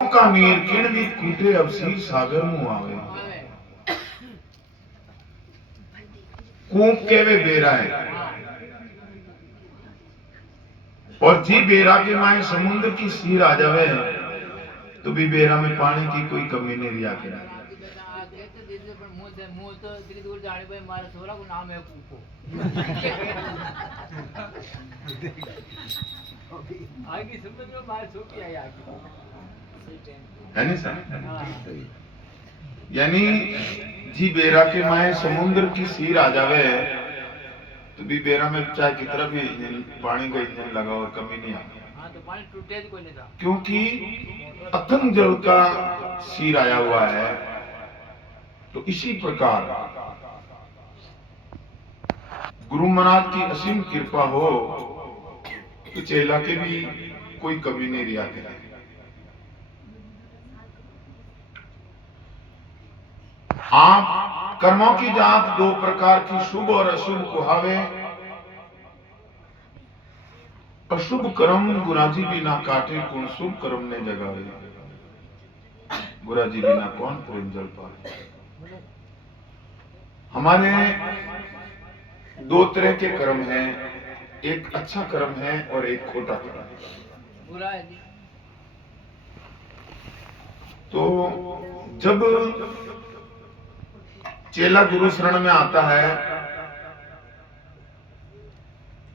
का नीर किण भी कूटे अवसी सागर मुंह आवे। कूप के वे बेरा है और जी बेरा के माए समुद्र की सीर आ जावे तो भी बेरा में पानी की कोई कमी नहीं रिया करा। है नहीं सर? यानी जी बेरा के माए समुद्र की सीर आ जावे तो भी बेरा में चाहे कितना भी पानी का इंजन लगा और कमी नहीं आती। तो पानी टूटे कोई नहीं था क्योंकि अथंग जल का सीर आया हुआ है। तो इसी प्रकार गुरु महाराज की असीम कृपा हो तो चेला के भी कोई कमी नहीं रिया करा। आप कर्मों की जात दो प्रकार की शुभ और अशुभ कुहावे। अशुभ कर्म गुराजी बिना काटे कौन शुभ कर्म ने जगावे। गुराजी बिना कौन प्रेम जल पाए। हमारे दो तरह के कर्म हैं, एक अच्छा कर्म है और एक खोटा कर्म है। तो जब चेला गुरु शरण में आता है,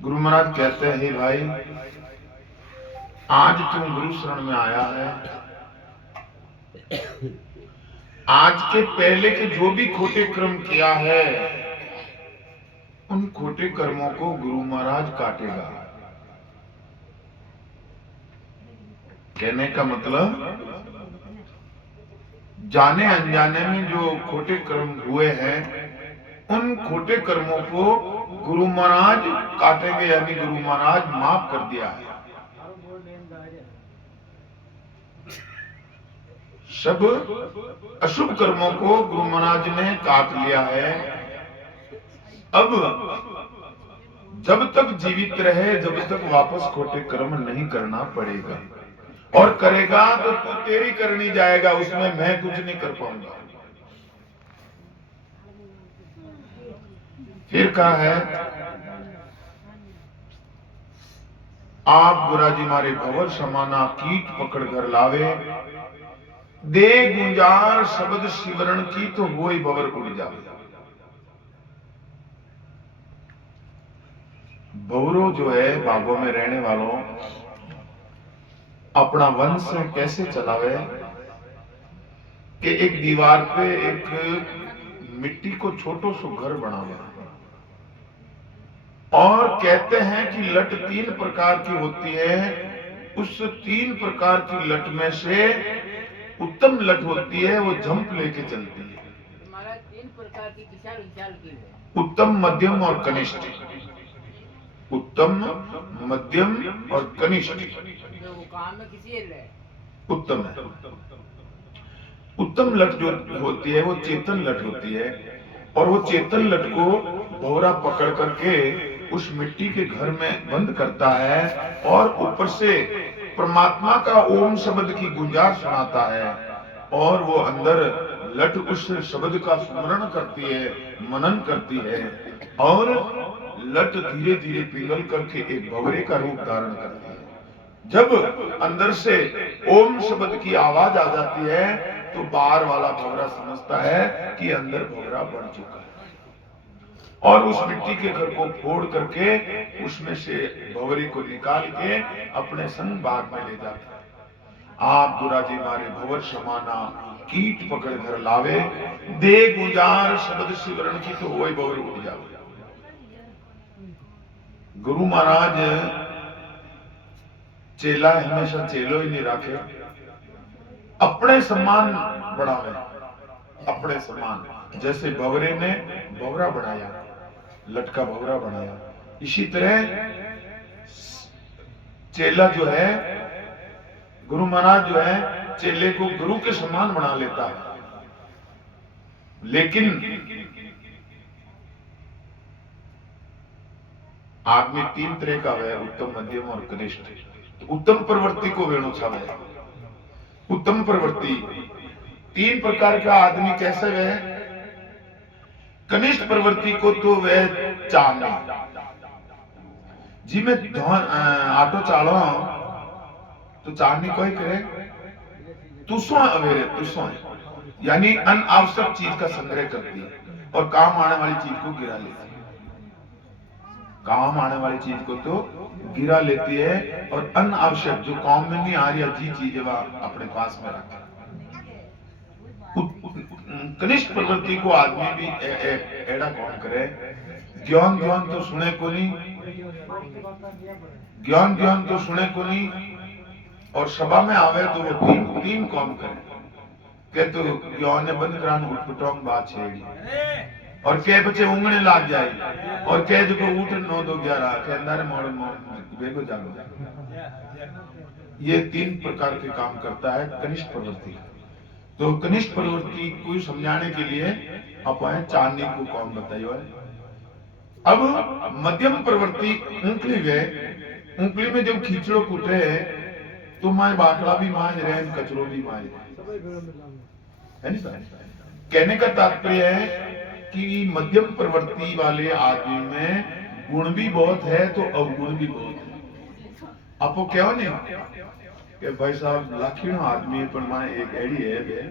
गुरु महाराज कहते हैं, हे भाई आज तुम गुरु शरण में आया है, आज के पहले के जो भी खोटे कर्म किया है उन खोटे कर्मों को गुरु महाराज काटेगा। कहने का मतलब जाने अनजाने में जो खोटे कर्म हुए हैं उन खोटे कर्मों को गुरु महाराज काटेंगे, यानी गुरु महाराज माफ कर दिया है। सब अशुभ कर्मों को गुरु महाराज ने काट लिया है। अब जब तक जीवित रहे जब तक वापस खोटे कर्म नहीं करना पड़ेगा, और करेगा तो तू तेरी करनी जाएगा, उसमें मैं कुछ नहीं कर पाऊंगा। फिर कहा है, आप गुराजी मारे भवर समाना कीट पकड़ घर लावे, दे गुंजार शब्द शिवरण की तो वो ही भवर उड़ जावे। भवरो जो है बागों में रहने वालों अपना वंश कैसे चलावे कि एक दीवार पे एक मिट्टी को छोटो सो घर बनावे, और कहते हैं कि लट 3 प्रकार की होती है। उस 3 प्रकार की लट में से उत्तम लट होती है, वो झंप लेके चलती है। 3 प्रकार की उत्तम, मध्यम और कनिष्ठ। उत्तम, मध्यम और कनिष्ठ उत्तम है। उत्तम लट जो होती है वो चेतन लट होती है, और वो चेतन लट को भौरा पकड़ करके उस मिट्टी के घर में बंद करता है, और ऊपर से परमात्मा का ओम शब्द की गुंजार सुनाता है, और वो अंदर लट उस शब्द का स्मरण करती है, मनन करती है, और लट धीरे धीरे पिघल करके एक भंवरे का रूप धारण करती है। जब अंदर से ओम शब्द की आवाज आ जाती है तो बाहर वाला भंवरा समझता है कि अंदर भंवरा बन चुका है, और उस मिट्टी के घर को फोड़ करके उसमें से भंवरे को निकाल के अपने संग बाग में ले जाता है। आप गुराजी मारे भवर समाना कीट पकड़ घर लावे, दे गुंजार शब्द शिवरण की तो वही भंवर उड़ जावे। गुरु महाराज चेला हमेशा चेलो ही नहीं रखे, अपने सम्मान बढ़ावे, अपने सम्मान। जैसे भंवरे ने भंवरा बनाया, लटका भंवरा बनाया, इसी तरह चेला जो है, गुरु महाराज जो है चेले को गुरु के समान बना लेता है। लेकिन आदमी 3 तरह का है, उत्तम, मध्यम और कनिष्ठ। तो उत्तम प्रवृत्ति को वेणु छावे, उत्तम प्रवृत्ति। 3 प्रकार का आदमी कैसे वह? कनिष्ठ प्रवृत्ति को तो वह चाहना जी मैं ऑटो चालो तो चाहनी कोई करे तुसो अवेरे तुसो, यानी अनावश्यक चीज का संग्रह करती है और काम आने वाली चीज को गिरा लेती है। काम आने वाली चीज को तो गिरा लेती है और अनावश्यक जो काम में नहीं आ रही जी चीज वह अपने पास में रखता है। कनिष्ठ प्रवृत्ति को आदमी भी एड़ा कौन करे? ज्ञान ज्ञान तो सुने को नहीं, ज्ञान ज्ञान तो सुने को नहीं, और सभा में आवे तो वो तीन काम करे के तो ज्ञान ने बंद कराने उठपटोंग बात छेड़ी और के बच्चे उंगने लाग जाए और के जो उठ 9-2-11 के अंदर मोड़ बेगो जागो। ये 3 प्रकार के काम करता है कनिष्ठ प्रवृत्ति। तो कनिष्ठ प्रवृत्ति को समझाने के लिए अपन चांदनी को कौन बताइए। अब मध्यम प्रवृत्ति उंगली उंगली में जब खींचड़ो कूटे तो माए बाकड़ा भी मांझ रहे हैं, कचरो भी मांझ रहे हैं। कहने का तात्पर्य है कि मध्यम प्रवृत्ति वाले आदमी में गुण भी बहुत है तो अवगुण भी बहुत है। आपको क्या नहीं कि भाई साहब लाखीणो आदमी है पर मां एक एडी ऐब है,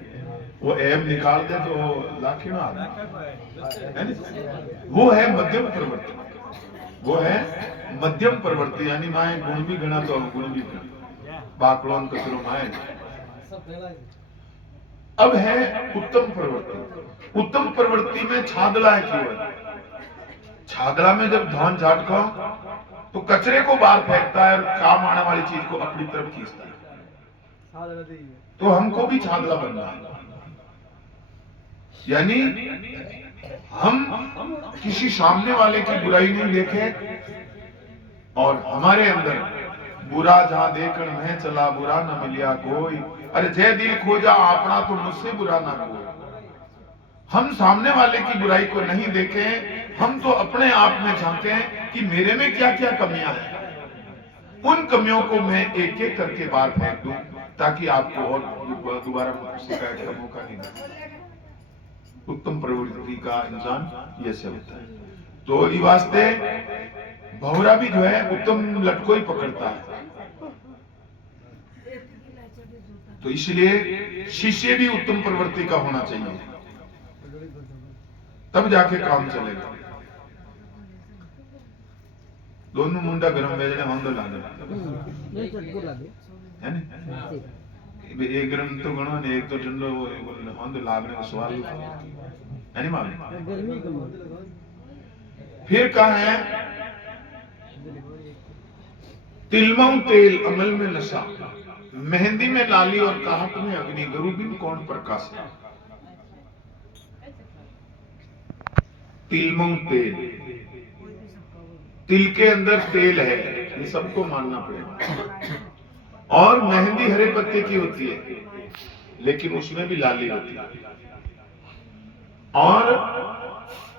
वो ऐब निकाल दे तो लाखीणो आदमी है। वो है मध्यम प्रवृत्ति, वो है मध्यम प्रवृत्ति, यानी माए गुण भी गणा तो अवगुण भी गणा, बाकलोन कचरो माए। अब है उत्तम प्रवृत्ति। उत्तम प्रवृत्ति में छादला है क्यों? छादला में जब धान झाटका तो कचरे को बाहर फेंकता है और काम आने वाली चीज को अपनी तरफ खींचता है। तो हमको भी छादला बनना है, यानी हम किसी सामने वाले की बुराई नहीं देखे और हमारे अंदर बुरा जहां देखकर मैं चला बुरा न मिलिया कोई, अरे जय दिल खोजा अपना तो मुझसे बुरा ना कोई। हम सामने वाले की बुराई को नहीं देखें, हम तो अपने आप में झांकें कि मेरे में क्या क्या कमियां हैं, उन कमियों को मैं एक एक करके बाहर फेंक दूं ताकि आपको और दोबारा शिकायत का मौका नहीं मिले। उत्तम प्रवृत्ति का इंसान ये सब होता है। तो ये वास्ते भौरा भी जो है उत्तम लटको ही पकड़ता है। तो इसलिए शिष्य भी उत्तम प्रवृत्ति का होना चाहिए, तब जाके काम चलेगा। दोनों मुंडा गरम भेजने हम दो लागे है ना, एक गरम तो गणो ने एक तो ठंडो हम दो लागने का सवाल है नहीं मालूम। फिर कहा है तिलमऊ तेल अमल में नशा, मेहंदी में लाली और काहट में अग्नि, गरुबिन कौन प्रकाश। तिलमऊ तेल, तिल के अंदर तेल है ये सबको मानना पड़ेगा। और मेहंदी हरे पत्ते की होती है लेकिन उसमें भी लाली होती है। और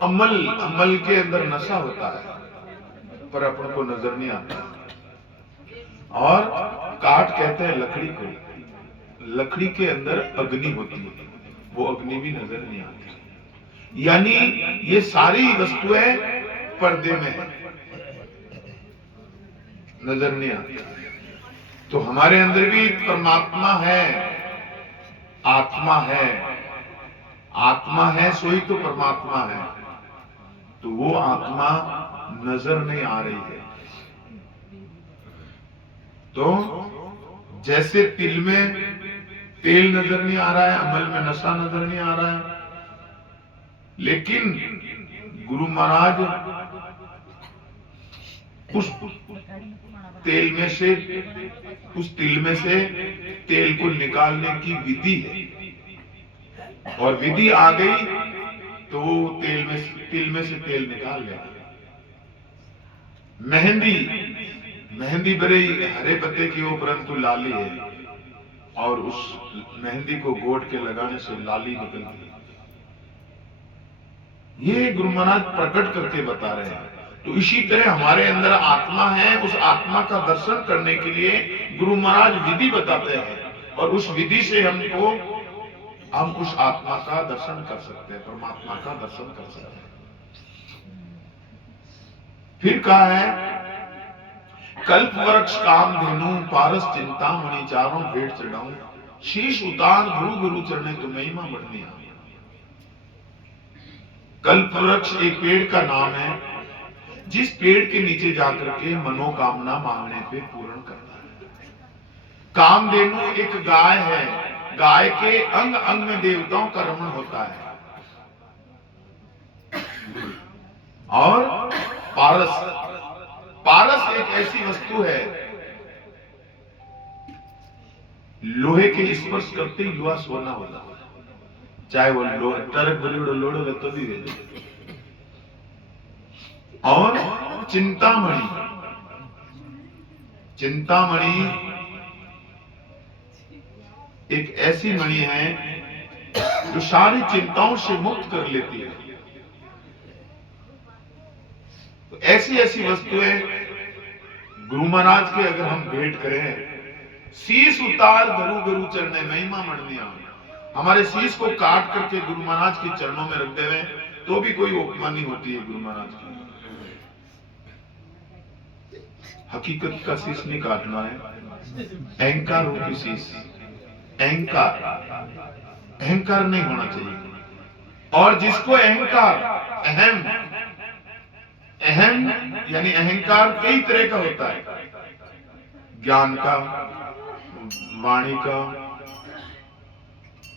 अमल के अंदर नशा होता है पर अपन को नजर नहीं आता। और काट कहते हैं लकड़ी को, लकड़ी के अंदर अग्नि होती है, वो अग्नि भी नजर नहीं आती। यानी ये सारी वस्तुएं पर्दे में है, नजर नहीं आती। तो हमारे अंदर भी परमात्मा है, आत्मा है, आत्मा है सोई तो परमात्मा है। तो वो आत्मा नजर नहीं आ रही है। तो जैसे तिल में तेल नजर नहीं आ रहा है, अमल में नशा नजर नहीं आ रहा है, लेकिन गुरु महाराज उस तेल में से, उस तिल में से तेल को निकालने की विधि है और विधि आ गई तो वो तिल में से तेल निकाल गया। मेहंदी बड़े हरे पत्ते की हो परंतु लाली है और उस मेहंदी को घोट के लगाने से लाली निकलती है। ये गुरु महाराज प्रकट करके बता रहे हैं। तो इसी तरह हमारे अंदर आत्मा है, उस आत्मा का दर्शन करने के लिए गुरु महाराज विधि बताते हैं और उस विधि से हम उस आत्मा का दर्शन कर सकते हैं, परमात्मा का दर्शन कर सकते हैं। फिर कहा है कल्प वृक्ष काम धेनु पारस चिंतामणि चारों भेंट चढ़ाऊं शीश उतार गुरु गुरु चरणे तो महिमा बढ़नी आ। कल्प वृक्ष एक पेड़ का नाम है जिस पेड़ के नीचे जाकर के मनोकामना मांगने पे पूर्ण करता है। कामधेनु एक गाय है, गाय के अंग अंग में देवताओं का रमण होता है। और पारस, पारस एक ऐसी वस्तु है लोहे के स्पर्श करते ही लोहा सोना होता है, चाहे वो टरक लोड़ हो तो भी रहे। और चिंतामणि, चिंतामणि एक ऐसी मणि है जो सारी चिंताओं से मुक्त कर लेती है। तो ऐसी ऐसी वस्तुएं गुरु महाराज के अगर हम भेंट करें, शीश उतार धरु गुरु चरणे महिमा मणिया, हमारे शीश को काट करके गुरु महाराज के चरणों में रख देवे तो भी कोई उपमा नहीं होती है गुरु महाराज की। हकीकत का शीश नहीं काटना है, अहंकार रूपी शीश, अहंकार, अहंकार नहीं होना चाहिए। और जिसको अहंकार, अहम, अहम यानी अहंकार कई तरह का होता है, ज्ञान का, वाणी का,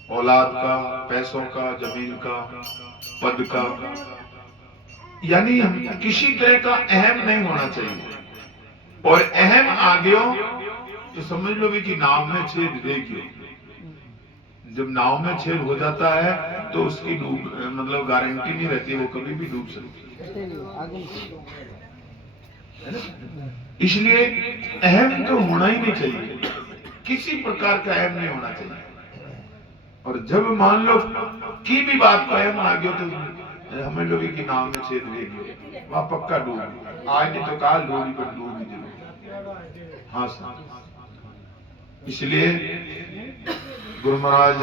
औलाद का, पैसों का, जमीन का, पद का, यानी हम किसी तरह का अहम नहीं होना चाहिए। और अहम आ गयो तो समझ लो भी कि नाव में छेद दे गयो। जब नाव में छेद हो जाता है तो उसकी डूब मतलब गारंटी नहीं रहती, वो कभी भी डूब सकती है। इसलिए अहम तो होना ही नहीं चाहिए, किसी प्रकार का अहम नहीं होना चाहिए। और जब मान लो की भी बात को अहम आ गया तो हमें लोग की नाव में छेद ले गए, वहां पक्का डूब, आज नहीं तो काल डूबी पर डूब ही जरूर। हाँ सर, इसलिए गुरु महाराज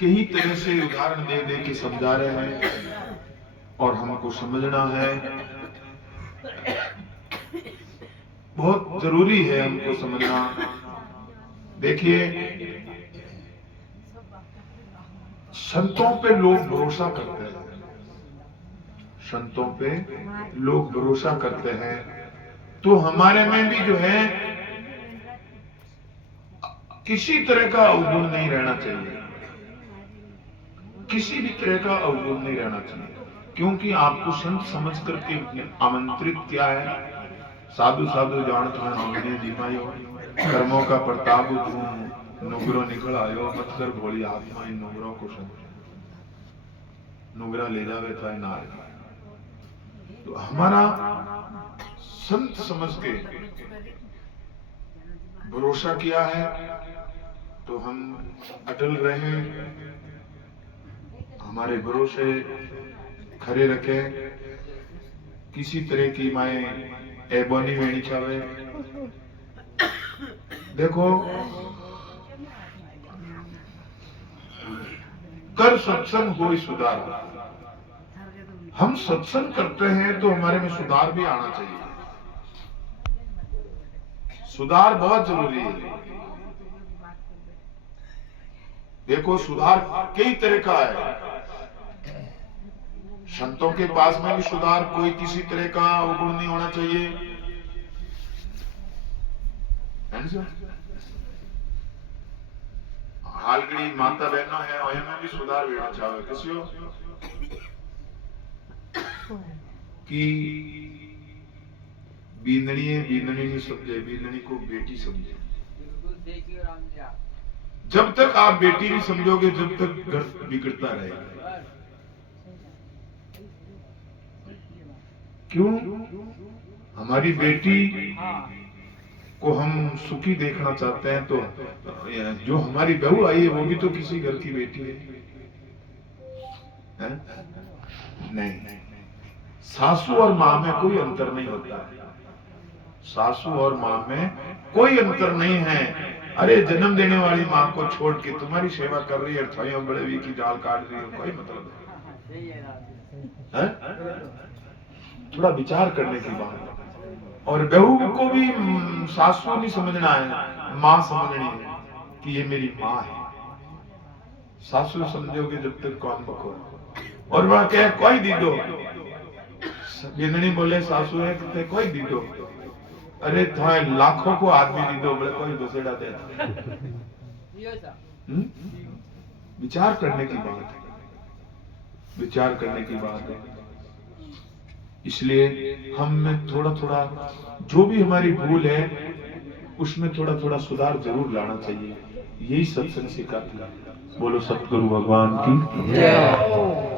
कई तरह से उदाहरण दे दे के समझा रहे हैं और हमको समझना है, बहुत जरूरी है हमको समझना। देखिए संतों पे लोग भरोसा करते हैं, संतों पे लोग भरोसा करते हैं, तो हमारे में भी जो है किसी तरह का अवगुण नहीं रहना चाहिए, किसी भी तरह का अवगुण नहीं रहना चाहिए। क्योंकि आपको संत समझ करके आमंत्रित किया है, साधु साधु जानत है नामने दीपायो, कर्मों का प्रताप तू नुगरो निकल आयो, मत कर भोली आत्मा इन नुगरों को समझ, नुगरा ले जावे था ना। तो हमारा संत समझ के भरोसा किया है तो हम अटल रहे, हमारे भरोसे खरे रखे, किसी तरह की माए एबोनी वेणी चावे। देखो कर सत्संग हो सुधार, हम सत्संग करते हैं तो हमारे में सुधार भी आना चाहिए, सुधार बहुत जरूरी है। देखो सुधार कई तरह का है, संतों के पास में भी सुधार, कोई किसी तरह का अवगुण नहीं होना चाहिए, हालगड़ी माता बहनों है में भी सुधार लेना चाहे किसी कि बींदनी है, बींदनी नहीं समझे, बींदनी को बेटी समझे। जब तक आप बेटी नहीं समझोगे जब तक घर बिगड़ता रहेगा। क्यों? हमारी बेटी को हम सुखी देखना चाहते हैं तो जो हमारी बहू आई है वो भी तो किसी घर की बेटी है? नहीं, सासू और मां में कोई अंतर नहीं होता है। सासू और माँ में कोई अंतर नहीं है। अरे जन्म देने वाली माँ को छोड़ के तुम्हारी सेवा कर रही है, थाइयों बड़े की जाल काट रही है, कोई मतलब है? थोड़ा विचार करने की बात है। और बहू को भी सासू नहीं समझना है, माँ समझनी है कि ये मेरी माँ है। सासू समझोगे जब तक कौन बको, और वह कहे कोई दी दो, गिननी बोले सासू है कि कोई दी दो, अरे थाए लाखों को आदमी दी दो, बोले कोई बसेड़ा दे। विचार करने की बात है, विचार करने की बात है। इसलिए हम में थोड़ा थोड़ा जो भी हमारी भूल है उसमें थोड़ा थोड़ा सुधार जरूर लाना चाहिए। यही सत्संग सिखाती है। बोलो सतगुरु भगवान की जय।